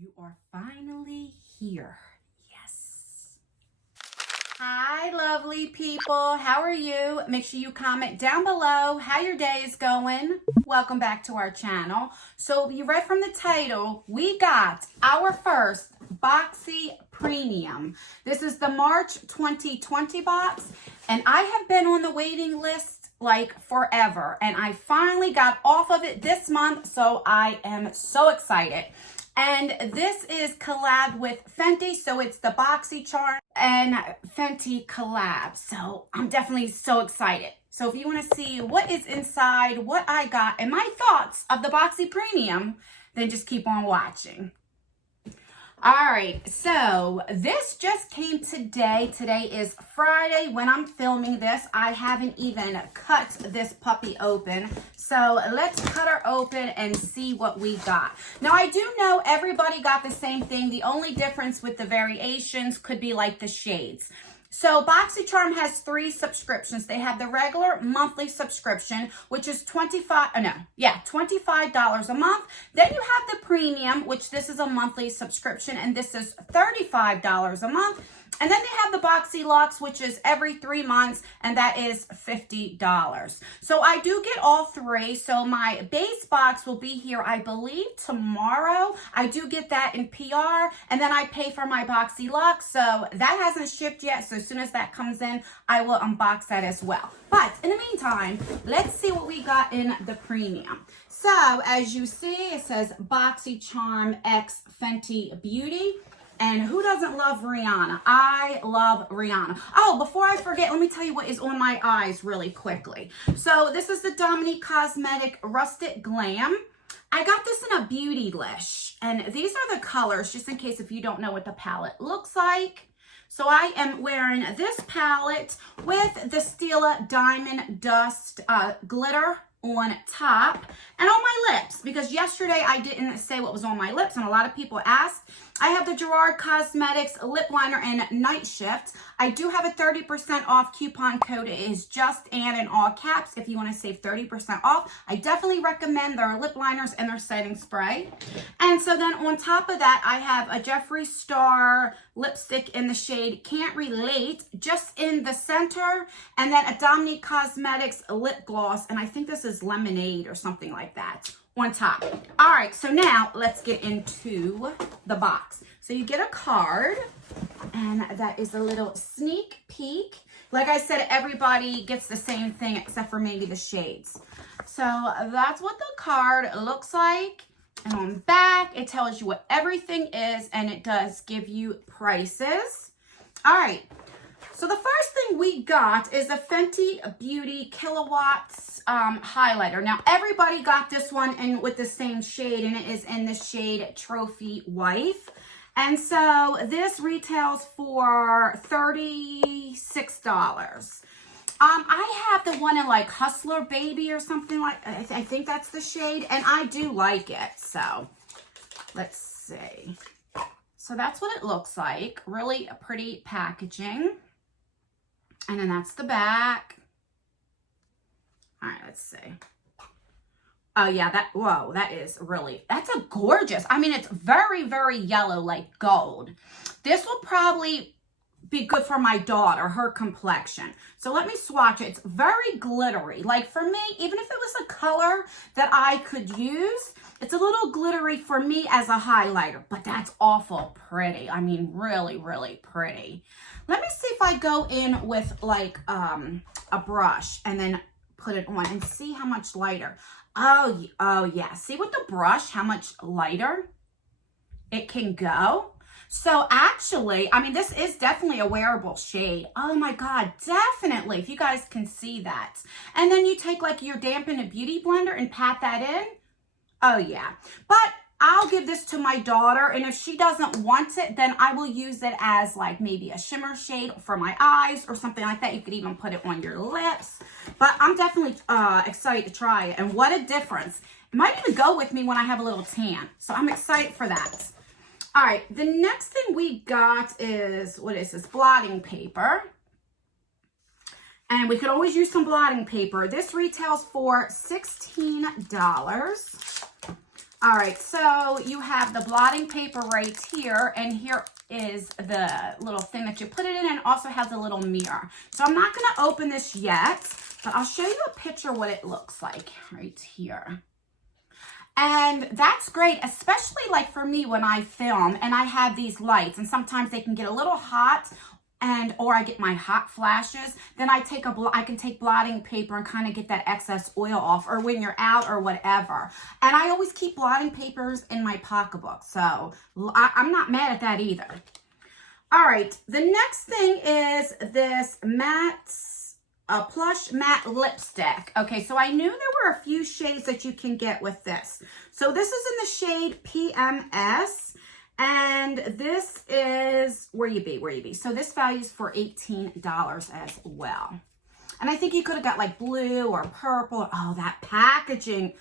You are finally here. Yes. Hi, lovely people. How are you? Make sure you comment down below how your day is going. Welcome back to our channel. So you read from the title, we got our first Boxy Premium. This is the March 2020 box, and I have been on the waiting list like forever, and I finally got off of it this month, so I am so excited. And this is collab with Fenty, so it's the Boxycharm and Fenty collab. So I'm definitely so excited. So if you want to see what is inside, what I got, and my thoughts of the Boxy Premium, then just keep on watching. All right, so this just came today. Today is Friday when I'm filming this. I haven't even cut this puppy open. So let's cut her open and see what we got. Now, I do know everybody got the same thing. The only difference with the variations could be like the shades. So Boxycharm has 3 subscriptions. They have the regular monthly subscription, which is $25 a month. Then you have the premium, which this is a monthly subscription, and this is $35 a month. And then they have the BOXYLUXE, which is every 3 months, and that is $50. So I do get all 3. So my base box will be here, I believe, tomorrow. I do get that in PR, and then I pay for my BOXYLUXE. So that hasn't shipped yet. So as soon as that comes in, I will unbox that as well. But in the meantime, let's see what we got in the premium. So as you see, it says Boxycharm X Fenty Beauty. And who doesn't love Rihanna? I love Rihanna. Oh, before I forget, let me tell you what is on my eyes really quickly. So this is the Dominique Cosmetic Rustic Glam. I got this in a Beautylish. And these are the colors, just in case if you don't know what the palette looks like. So I am wearing this palette with the Stila Diamond Dust glitter on top and on my lips, because yesterday I didn't say what was on my lips and a lot of people asked. I have the Gerard Cosmetics lip liner in Night Shift. I do have a 30% off coupon code. It is just Ann in all caps if you want to save 30% off. I definitely recommend their lip liners and their setting spray. And so then on top of that, I have a Jeffree Star lipstick in the shade Can't Relate, just in the center, and then a Dominique Cosmetics lip gloss, and I think this is Lemonade or something like that on top. All right, so now let's get into the box. So you get a card, and that is a little sneak peek. Like I said, everybody gets the same thing except for maybe the shades. So that's what the card looks like. And on the back, it tells you what everything is, and it does give you prices. All right. So the first thing we got is a Fenty Beauty Kilowatts highlighter. Now, everybody got this one in with the same shade, and it is in the shade Trophy Wife. And so this retails for $36. I have the one in like Hustler Baby or something like, I think that's the shade, and I do like it. So let's see. So that's what it looks like. Really pretty packaging. And then that's the back. All right, let's see. Oh yeah, whoa, that is really, that's a gorgeous, I mean, it's very, very yellow, like gold. This will probably be good for my daughter, her complexion. So let me swatch it. It's very glittery. Like for me, even if it was a color that I could use, it's a little glittery for me as a highlighter, but that's awful pretty. I mean, really, really pretty. Let me see if I go in with like a brush and then put it on and see how much lighter. Oh yeah. See with the brush, how much lighter it can go. So actually, I mean, this is definitely a wearable shade. Oh my God, definitely, if you guys can see that. And then you take like your dampened beauty blender and pat that in. Oh yeah, but I'll give this to my daughter, and if she doesn't want it, then I will use it as like maybe a shimmer shade for my eyes or something like that. You could even put it on your lips, but I'm definitely excited to try it. And what a difference. It might even go with me when I have a little tan. So I'm excited for that. All right, the next thing we got is, what is this? Blotting paper. And we could always use some blotting paper. This retails for $16. All right, so you have the blotting paper right here, and here is the little thing that you put it in, and it also has a little mirror. So I'm not gonna open this yet, but I'll show you a picture what it looks like right here. And that's great, especially like for me when I film and I have these lights, and sometimes they can get a little hot, or I get my hot flashes, then I can take blotting paper and kind of get that excess oil off, or when you're out or whatever. And I always keep blotting papers in my pocketbook, so I'm not mad at that either. All right, the next thing is this Plush matte lipstick. Okay, so I knew there were a few shades that you can get with this. So this is in the shade PMS. And this is, where you be? So this values for $18 as well. And I think you could have got like blue or purple. Oh, that packaging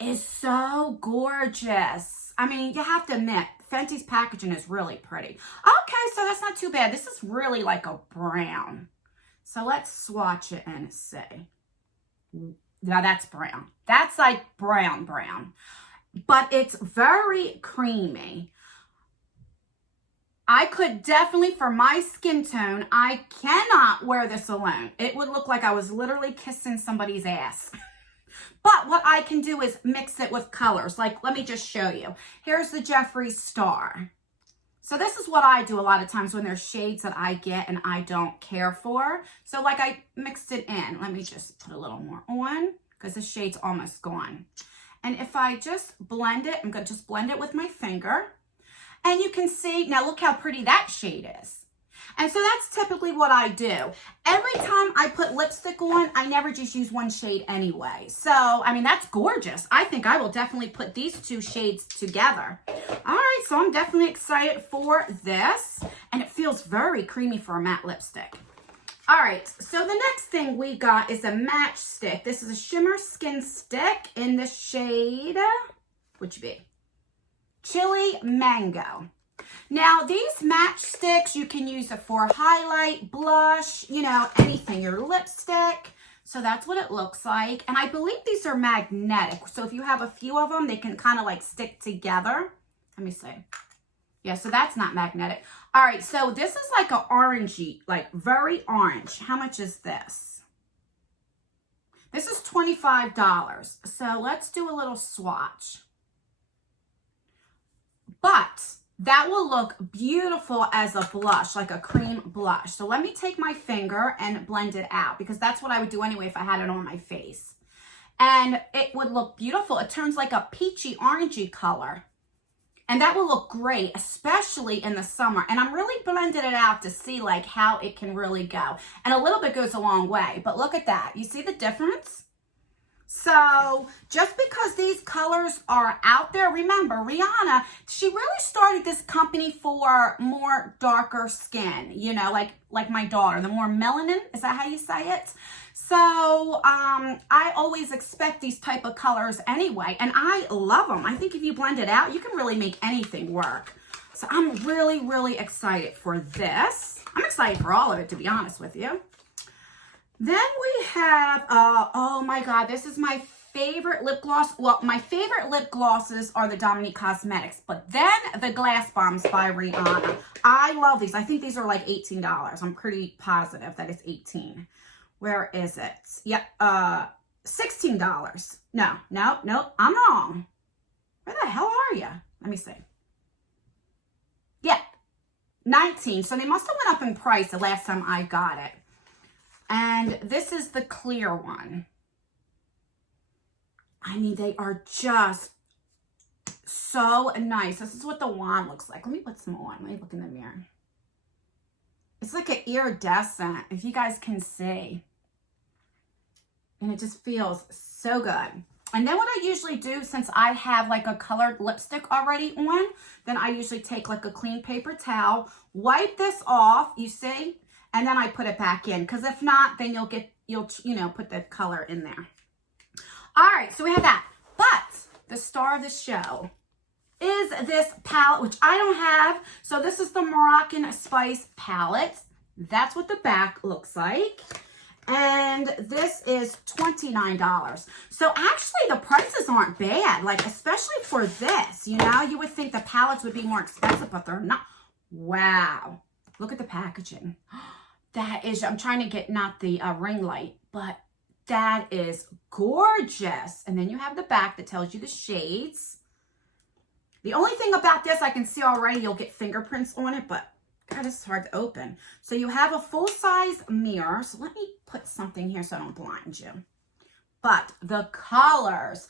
is so gorgeous. I mean, you have to admit, Fenty's packaging is really pretty. Okay, so that's not too bad. This is really like a brown. So let's swatch it and see. Now that's brown. That's like brown. But it's very creamy. I could definitely, for my skin tone, I cannot wear this alone. It would look like I was literally kissing somebody's ass. But what I can do is mix it with colors. Like, let me just show you. Here's the Jeffree Star. So this is what I do a lot of times when there's shades that I get and I don't care for. So like I mixed it in. Let me just put a little more on because the shade's almost gone. And if I just blend it, I'm going to just blend it with my finger. And you can see, now look how pretty that shade is. And so that's typically what I do. Every time I put lipstick on, I never just use one shade anyway. So, I mean, that's gorgeous. I think I will definitely put these two shades together. All right, so I'm definitely excited for this. And it feels very creamy for a matte lipstick. All right, so the next thing we got is a match stick. This is a Shimmer Skin Stick in the shade, what'd you be? Chili Mango. Now, these matchsticks, you can use it for highlight, blush, you know, anything, your lipstick. So that's what it looks like. And I believe these are magnetic. So if you have a few of them, they can kind of like stick together. Let me see. Yeah, so that's not magnetic. All right, so this is like an orangey, like very orange. How much is this? This is $25. So let's do a little swatch. But that will look beautiful as a blush, like a cream blush. So let me take my finger and blend it out because that's what I would do anyway if I had it on my face. And it would look beautiful. It turns like a peachy orangey color. And that will look great, especially in the summer. And I'm really blending it out to see like how it can really go. And a little bit goes a long way. But look at that. You see the difference? So just because these colors are out there, remember Rihanna, she really started this company for more darker skin, you know, like my daughter, the more melanin, is that how you say it? So I always expect these type of colors anyway, and I love them. I think if you blend it out, you can really make anything work. So I'm really, really excited for this. I'm excited for all of it, to be honest with you. Then we have, oh my God, this is my favorite lip gloss. Well, my favorite lip glosses are the Dominique Cosmetics, but then the Glass Bombs by Rihanna. I love these. I think these are like $18. I'm pretty positive that it's $18. Where is it? Yep, $16. No, I'm wrong. Where the hell are you? Let me see. Yeah, $19. So they must have went up in price the last time I got it. And this is the clear one. I mean, they are just so nice. This is what the wand looks like. Let me put some on. Let me look in the mirror. It's like an iridescent, if you guys can see. And it just feels so good. And then what I usually do, since I have like a colored lipstick already on, then I usually take like a clean paper towel, wipe this off, you see? And then I put it back in, because if not, then you'll you know, put the color in there. All right, so we have that. But the star of the show is this palette, which I don't have. So this is the Moroccan Spice palette. That's what the back looks like. And this is $29. So actually the prices aren't bad, like especially for this, you know, you would think the palettes would be more expensive, but they're not. Wow. Look at the packaging. That is, I'm trying to get not the ring light, but that is gorgeous. And then you have the back that tells you the shades. The only thing about this, I can see already, you'll get fingerprints on it, but God, it's hard to open. So you have a full-size mirror. So let me put something here so I don't blind you. But the colors,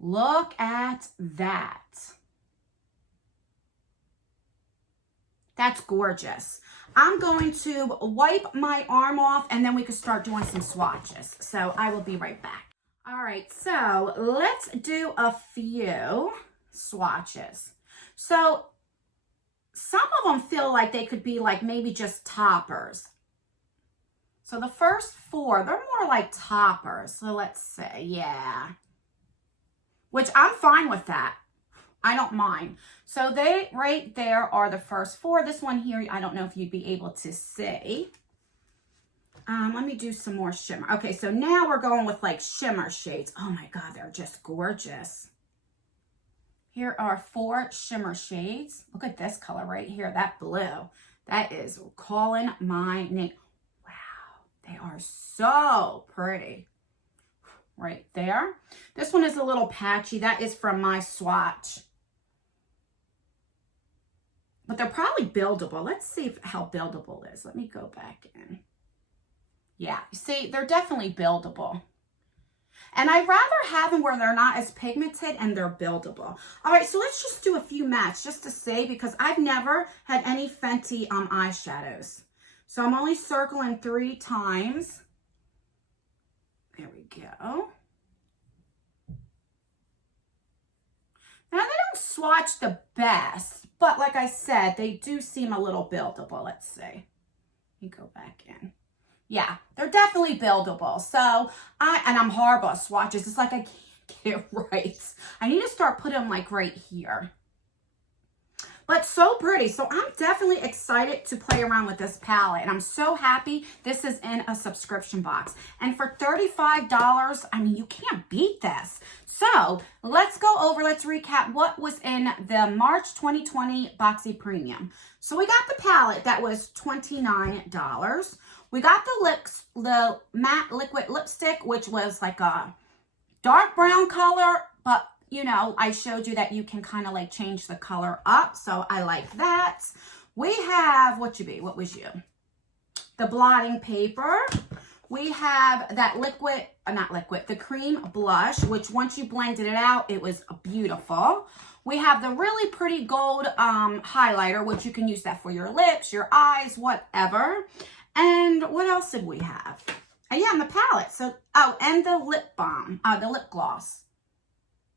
look at that. That's gorgeous. I'm going to wipe my arm off and then we can start doing some swatches. So I will be right back. All right, so let's do a few swatches. So some of them feel like they could be like maybe just toppers. So the first four, they're more like toppers. So let's say, yeah. Which I'm fine with that. I don't mind. So they right there are the first four. This one here, I don't know if you'd be able to see. Let me do some more shimmer. Okay, so now we're going with like shimmer shades. Oh my God, they're just gorgeous. Here are 4 shimmer shades. Look at this color right here, that blue. That is calling my name. Wow, they are so pretty. Right there. This one is a little patchy. That is from my swatch. But they're probably buildable. Let's see how buildable it is. Let me go back in. Yeah, you see, they're definitely buildable. And I'd rather have them where they're not as pigmented and they're buildable. All right, so let's just do a few matches just to say, because I've never had any Fenty eyeshadows. So I'm only circling 3 times. There we go. Now, they don't swatch the best, but like I said, they do seem a little buildable. Let's see. Let me go back in. Yeah, they're definitely buildable. So, I'm horrible at swatches. It's like I can't get it right. I need to start putting them like right here. But so pretty. So I'm definitely excited to play around with this palette. And I'm so happy this is in a subscription box. And for $35, I mean, you can't beat this. So let's go over, let's recap what was in the March 2020 Boxy Premium. So we got the palette that was $29. We got the matte liquid lipstick, which was like a dark brown color, but you know, I showed you that you can kind of like change the color up. So I like that. We have, what was you? The blotting paper. We have that liquid, the cream blush, which once you blended it out, it was beautiful. We have the really pretty gold highlighter, which you can use that for your lips, your eyes, whatever. And what else did we have? Yeah, and the palette. So, and the lip balm, the lip gloss,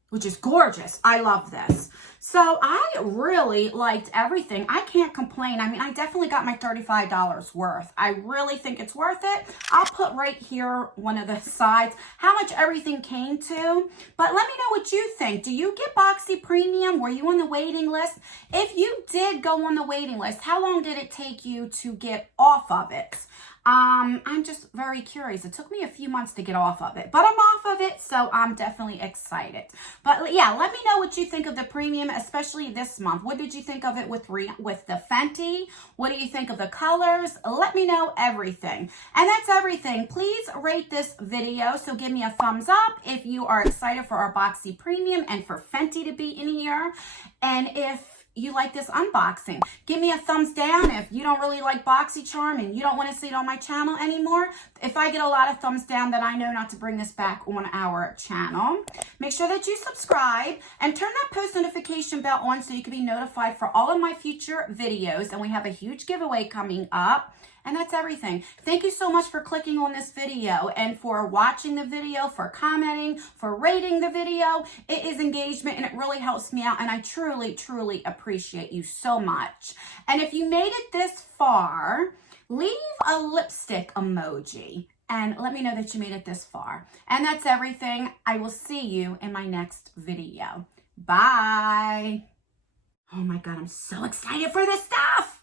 which is gorgeous. I love this. So I really liked everything. I can't complain. I mean, I definitely got my $35 worth. I really think it's worth it. I'll put right here one of the sides how much everything came to. But let me know what you think. Do you get Boxy Premium? Were you on the waiting list? If you did go on the waiting list, how long did it take you to get off of it? I'm just very curious. It took me a few months to get off of it, but I'm off of it, so I'm definitely excited. But yeah, let me know what you think of the premium, especially this month. What did you think of it with the Fenty? What do you think of the colors? Let me know everything. And that's everything. Please rate this video. So give me a thumbs up if you are excited for our Boxy Premium and for Fenty to be in here. And if you like this unboxing, give me a thumbs down. If you don't really like Boxycharm and you don't want to see it on my channel anymore, if I get a lot of thumbs down, then I know not to bring this back on our channel. Make sure that you subscribe and turn that post notification bell on so you can be notified for all of my future videos. And we have a huge giveaway coming up. And that's everything. Thank you so much for clicking on this video and for watching the video, for commenting, for rating the video. It is engagement and it really helps me out. And I truly, truly appreciate you so much. And if you made it this far, leave a lipstick emoji and let me know that you made it this far. And that's everything. I will see you in my next video. Bye. Oh my God, I'm so excited for this stuff.